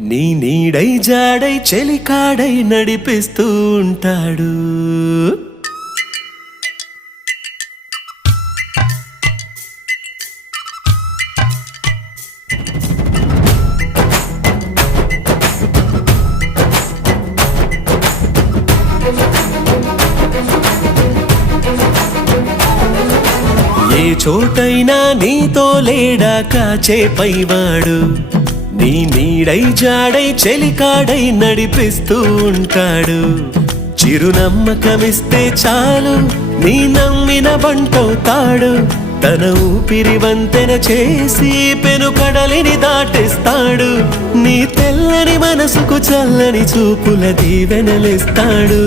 నీ నీడై జాడై చెలికాడై నడిపిస్తూ ఉంటాడు. ఏ చోటైనా నీతో లేడా కాచే పైవాడు, నీ నీడై జాడై చెలికాడై నడిపిస్తూ ఉంటాడు. చిరునమ్మకమిస్తే చాలు నీ నమ్మిన బంటవుతాడు. తన ఊపిరి వంతెన చేసి పెను కడలిని దాటిస్తాడు. నీ తెల్లని మనసుకు చల్లని చూపుల దీవెనలిస్తాడు.